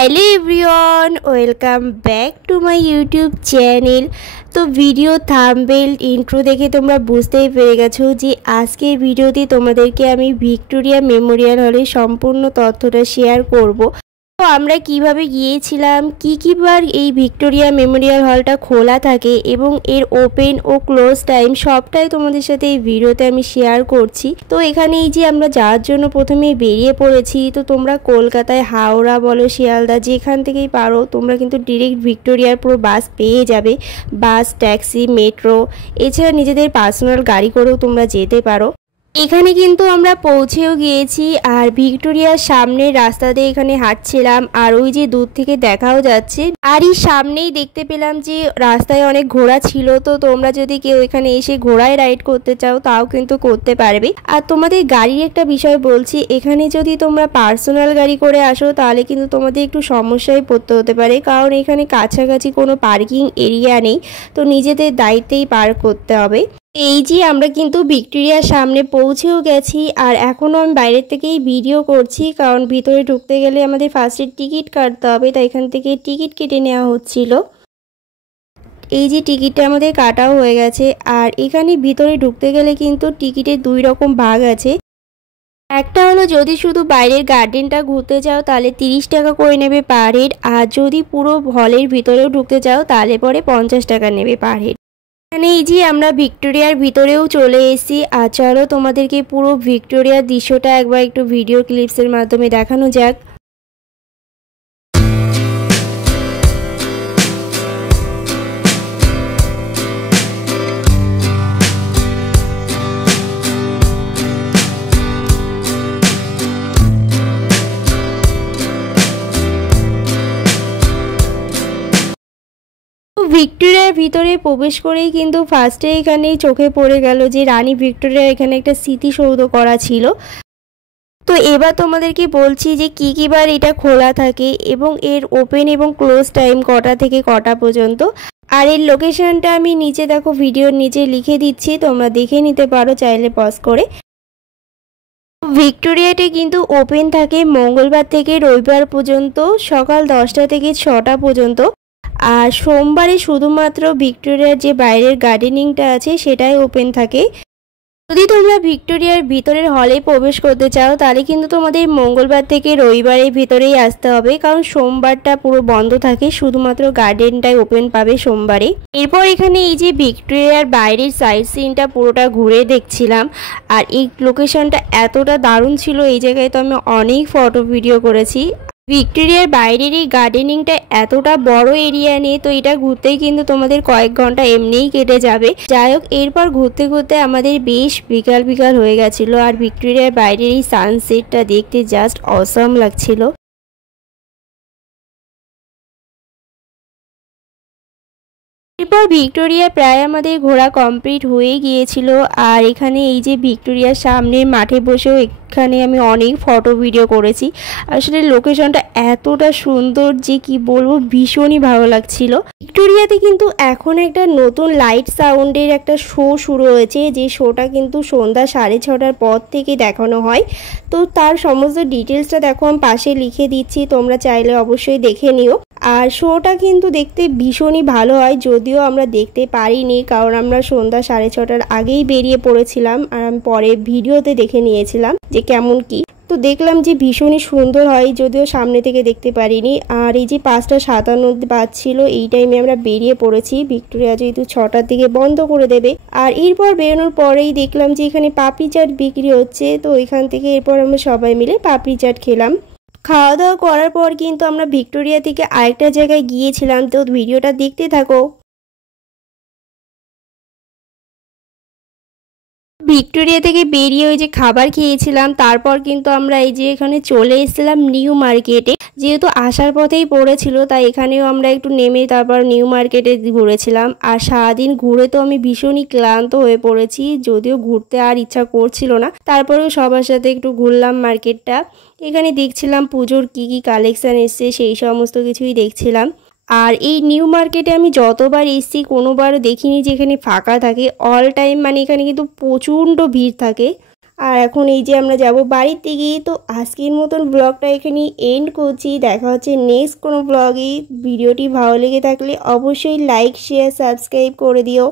Hello everyone, welcome back to my YouTube channel. তো video thumbnail intro দেখে তোমরা বুঝতেই পেরে গেছো যে আজকের ভিডিওতে তোমাদেরকে আমি ভিক্টোরিয়া মেমোরিয়াল হলের সম্পূর্ণ তথ্যটা শেয়ার করব। তো আমরা কিভাবে গিয়েছিলাম, কি বার এই ভিক্টোরিয়া মেমোরিয়াল হলটা খোলা থাকে এবং এর ওপেন ও ক্লোজ টাইম সবটাই তোমাদের সাথে এই ভিডিওতে আমি শেয়ার করছি। তো এখানে এই যে আমরা যাওয়ার জন্য প্রথমে বেরিয়ে পড়েছি। তো তোমরা কলকাতায় হাওড়া বলো, শিয়ালদা যেখান থেকেই পারো তোমরা কিন্তু ডিরেক্ট ভিক্টোরিয়ার পুরো বাস পেয়ে যাবে। বাস, ট্যাক্সি, মেট্রো, এছাড়া নিজেদের পার্সোনাল গাড়ি করেও তোমরা যেতে পারো। এখানে কিন্তু আমরা পৌঁছেও গিয়েছি আর ভিক্টোরিয়ার সামনের রাস্তা দিয়ে এখানে হাঁটছিলাম আর ওই যে দূর থেকে দেখাও যাচ্ছে। আর এই সামনেই দেখতে পেলাম যে রাস্তায় অনেক ঘোড়া ছিল। তো তোমরা যদি কেউ এখানে এসে ঘোড়ায় রাইড করতে চাও তাও কিন্তু করতে পারবে। আর তোমাদের গাড়ির একটা বিষয় বলছি, এখানে যদি তোমরা পার্সোনাল গাড়ি করে আসো তাহলে কিন্তু তোমাদের একটু সমস্যায় পড়তে হতে পারে, কারণ এখানে কাছাকাছি কোনো পার্কিং এরিয়া নেই। তো নিজেদের দায়িত্বেই পার্ক করতে হবে। এই যে আমরা কিন্তু ভিক্টোরিয়ার সামনে পৌঁছেও গেছি আর এখনও আমি বাইরের থেকেই ভিডিও করছি, কারণ ভিতরে ঢুকতে গেলে আমাদের ফার্স্টে টিকিট কাটতে হবে। তাই এখান থেকে টিকিট কেটে নেওয়া হচ্ছিল। এই যে টিকিটটা আমাদের কাটাও হয়ে গেছে। আর এখানে ভিতরে ঢুকতে গেলে কিন্তু টিকিটের দুই রকম ভাগ আছে। একটা হলো যদি শুধু বাইরের গার্ডেনটা ঘুরতে চাও তাহলে 30 টাকা করে নেবে পার হেড, আর যদি পুরো হলের ভিতরেও ঢুকতে চাও তাহলে পরে 50 টাকা নেবে পার হেড। এখানে এই যে আমরা ভিক্টোরিয়ার ভিতরেও চলে এসেছি। আর চলো তোমাদেরকে পুরো ভিক্টোরিয়ার দৃশ্যটা একবার একটু ভিডিও ক্লিপসের মাধ্যমে দেখানো যাক। ভিক্টোরিয়ার ভিতরে প্রবেশ করেই কিন্তু ফার্স্টে এখানেই চোখে পড়ে গেল যে রানী ভিক্টোরিয়ার এখানে একটা স্মৃতিসৌধ করা ছিল। তো এবার তোমাদেরকে বলছি যে কি বার এটা খোলা থাকে এবং এর ওপেন এবং ক্লোজ টাইম কটা থেকে কটা পর্যন্ত। আর এর লোকেশনটা আমি নিচে দেখো ভিডিওর নিচে লিখে দিচ্ছি, তোমরা দেখে নিতে পারো চাইলে পজ করে। ভিক্টোরিয়াতে কিন্তু ওপেন থাকে মঙ্গলবার থেকে রবিবার পর্যন্ত সকাল 10টা থেকে 6টা পর্যন্ত। আর সোমবারে শুধুমাত্র ভিক্টোরিয়ার যে বাইরের গার্ডেনিংটা আছে সেটাই ওপেন থাকে। যদি তোমরা ভিক্টোরিয়ার ভিতরের হলে প্রবেশ করতে চাও তাহলে কিন্তু তোমাদের মঙ্গলবার থেকে রবিবারের ভিতরেই আসতে হবে, কারণ সোমবারটা পুরো বন্ধ থাকে, শুধুমাত্র গার্ডেনটাই ওপেন পাবে সোমবারে। এরপর এখানে এই যে ভিক্টোরিয়ার বাইরের সাইড সিনটা পুরোটা ঘুরে দেখছিলাম। আর এই লোকেশনটা এতটা দারুণ ছিল, এই জায়গায় তো আমি অনেক ফটো ভিডিও করেছি। ভিক্টোরিয়ার বাইরের এই গার্ডেনিংটা এতটা বড় এরিয়া নিয়ে, তো এটা ঘুরতেই কিন্তু তোমাদের কয়েক ঘন্টা এমনিই কেটে যাবে। যাই হোক, এরপর ঘুরতে ঘুরতে আমাদের বেশ বিকাল হয়ে গেছিলো। আর ভিক্টোরিয়ার বাইরের এই সানসেটটা দেখতে জাস্ট অসাম লাগছিল। এরপর ভিক্টোরিয়া প্রায় আমাদের ঘোরা কমপ্লিট হয়ে গিয়েছিল। আর এখানে এই যে ভিক্টোরিয়ার সামনের মাঠে বসেও এখানে আমি অনেক ফটো ভিডিও করেছি। আসলে লোকেশনটা এতটা সুন্দর যে কি বলবো, ভীষণই ভালো লাগছিল। ভিক্টোরিয়াতে কিন্তু এখন একটা নতুন লাইট সাউন্ডের একটা শো শুরু হয়েছে, যে শোটা কিন্তু সন্ধ্যা 6:30টার পর থেকে দেখানো হয়। তো তার সমস্ত ডিটেলসটা দেখো আমি পাশে লিখে দিচ্ছি, তোমরা চাইলে অবশ্যই দেখে নিও। আর শোটা কিন্তু দেখতে ভীষণই ভালো হয়, যদিও আমরা দেখতে পারিনি কারণ আমরা সন্ধ্যা 6:30টার আগেই বেরিয়ে পড়েছিলাম। আর আমি পরে ভিডিওতে দেখে নিয়েছিলাম যে কেমন কি। তো দেখলাম যে ভীষণই সুন্দর হয়, যদিও সামনে থেকে দেখতে পারিনি। আর এই যে 5:57 বাজছিল, এই টাইমে আমরা বেরিয়ে পড়েছি। ভিক্টোরিয়া যেহেতু 6টার দিকে বন্ধ করে দেবে। আর এরপর বেরোনোর পরেই দেখলাম যে এখানে পাপড়ি চাট বিক্রি হচ্ছে। তো এখান থেকে এরপর আমরা সবাই মিলে পাপড়ি চাট খেলাম। খাওয়া দাওয়া করার পর কিন্তু আমরা ভিক্টোরিয়া থেকে আরেকটা জায়গায় গিয়েছিলাম। তো ভিডিওটা দেখতে থাকো। ভিক্টোরিয়া থেকে বেরিয়ে ওই যে খাবার খেয়েছিলাম, তারপর কিন্তু আমরা এই যে এখানে চলে এসেছিলাম নিউ মার্কেটে। যেহেতু আসার পথেই পড়েছিল তাই এখানেও আমরা একটু নেমে তারপর নিউ মার্কেটে ঘুরেছিলাম। আর সারাদিন ঘুরে তো আমি ভীষণই ক্লান্ত হয়ে পড়েছি, যদিও ঘুরতে আর ইচ্ছা করছিল না, তারপরেও সবার সাথে একটু ঘুরলাম মার্কেটটা। এখানে দেখছিলাম পুজোর কি কালেকশন এসছে, সেই সমস্ত কিছুই দেখছিলাম। আর এই নিউ মার্কেটে আমি যতবার এসেছি কোনোবারও দেখিনি যে এখানে ফাঁকা থাকে। অল টাইম মানে এখানে কিন্তু প্রচণ্ড ভিড় থাকে। আর এখন এই যে আমরা যাব বাড়ির দিকে। তো আজকের মতন ব্লগটা এখানেই এন্ড করছি। দেখা হচ্ছে নেক্সট কোনো ব্লগে। ভিডিওটি ভালো লেগে থাকলে অবশ্যই লাইক শেয়ার সাবস্ক্রাইব করে দিও।